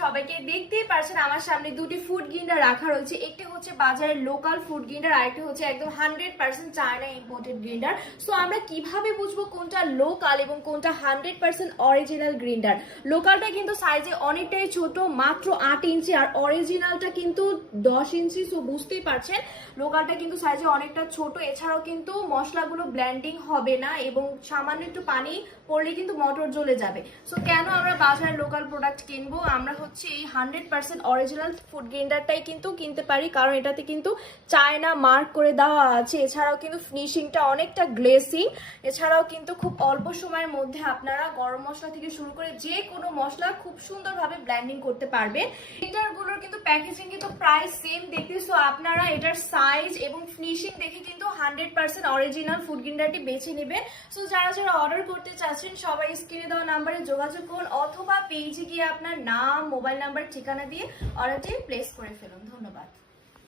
সবাইকে। দেখতেই পারছেন আমার সামনে দুটি ফুড গ্রিন্ডার রাখা রয়েছে। একটি হচ্ছে বাজারের লোকাল ফুড গ্রিন্ডার, আরেকটি হচ্ছে একদম 100% চায়না ইম্পোর্টেড গ্রিন্ডার। সো আমরা কিভাবে বুঝবো কোনটা লোকাল এবং কোনটা 100% অরিজিনাল গ্রিন্ডার? লোকালটা কিন্তু সাইজে অনেকটাই ছোট, মাত্র 8 ইঞ্চি, আর অরিজিনালটা কিন্তু 10 ইঞ্চি। সো বুঝতেই পারছেন লোকালটা কিন্তু সাইজে অনেকটা ছোট। এছাড়াও কিন্তু মশলাগুলো ব্লেন্ডিং হবে না এবং সামান্য একটু পানি পড়লে কিন্তু মোটর জ্বলে যাবে। সো কেন আমরা বাজারের লোকাল প্রোডাক্ট কিনবো? আমরা হচ্ছে এই 100% অরিজিনাল ফুড গ্রিন্ডারটাই কিন্তু কিনতে পারি, কারণ এটাতে কিন্তু চায়না মার্ক করে দেওয়া আছে। এছাড়াও কিন্তু ফিনিশিংটা অনেকটা গ্লেসিং। এছাড়াও কিন্তু খুব অল্প সময়ের মধ্যে আপনারা গরম মশলা থেকে শুরু করে যে কোনো মশলা খুব সুন্দরভাবে ব্লেন্ডিং করতে পারবেন। গ্রিন্ডারগুলোর কিন্তু প্যাকেজিং কিন্তু প্রায় সেম দেখতে। সো আপনারা এটার সাইজ এবং ফিনিশিং দেখে কিন্তু 100% অরিজিনাল ফুড গ্রিন্ডারটি বেছে নেবেন। সো যারা যারা অর্ডার করতে চাচ্ছেন সবাই স্ক্রিনে দেওয়া নাম্বারে যোগাযোগ করুন, অথবা পেজে গিয়ে আপনার নাম, মোবাইল নাম্বার, ঠিকানা দিয়ে অর্ডারটি প্লেস করে ফেলুন। ধন্যবাদ।